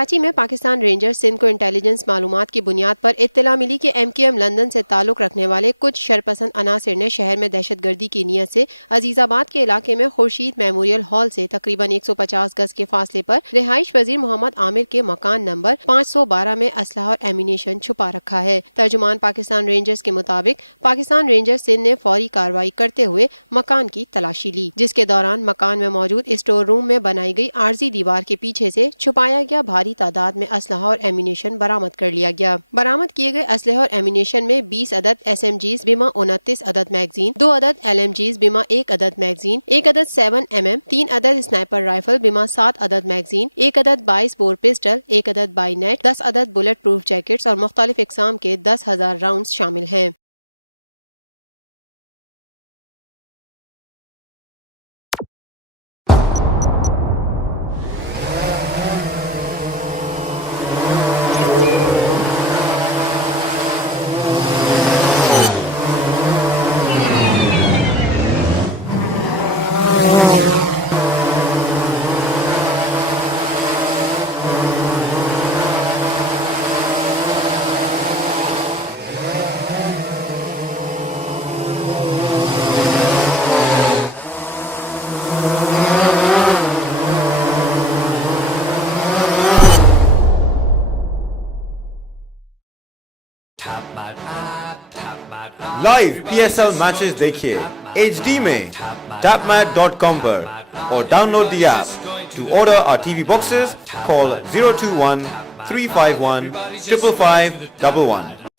کراچی میں پاکستان رینجرز سندھ کو انٹیلیجنس معلومات کی بنیاد پر اطلاع ملی کہ MQM لندن سے تعلق رکھنے والے کچھ شرپسند عناصر نے شہر میں دہشت گردی کی نیت سے عزیز آباد کے علاقے میں خورشید میموریل ہال سے تقریباً 150 گز کے فاصلے پر رہائش پذیر محمد عامر کے مکان نمبر 512 میں اسلحہ اور ایمونیشن چھپا رکھا ہے۔ ترجمان پاکستان رینجرز کے مطابق پاکستان رینجرز سندھ نے فوری کارروائی کرتے ہوئے مکان کی تلاشی لی، جس کے دوران مکان میں موجود اسٹور روم میں بنائی گئی عارضی دیوار کے پیچھے سے چھپایا گیا بھاری تعداد میں اسلحہ اور ایمونیشن برآمد کر لیا گیا۔ برآمد کیے گئے اسلحے اور ایمونیشن میں 20 عدد SMGs بما 29 عدد میگزین، 2 عدد LMGs بما 1 عدد میگزین، 1 عدد 7mm، 3 عدد اسنائپر رائفل بما 7 عدد میگزین، 1 عدد 22 بور پسٹل، 1 عدد بائنیٹ، 10 عدد بلٹ پروف جیکٹس اور مختلف اقسام کے 10,000 راؤنڈز شامل ہیں۔ لائیو PSL میچز دیکھیے HD میں tapmat.com پر اور ڈاؤن لوڈ دی ایپ۔ ٹو آرڈر our TV boxes call 021 351 55511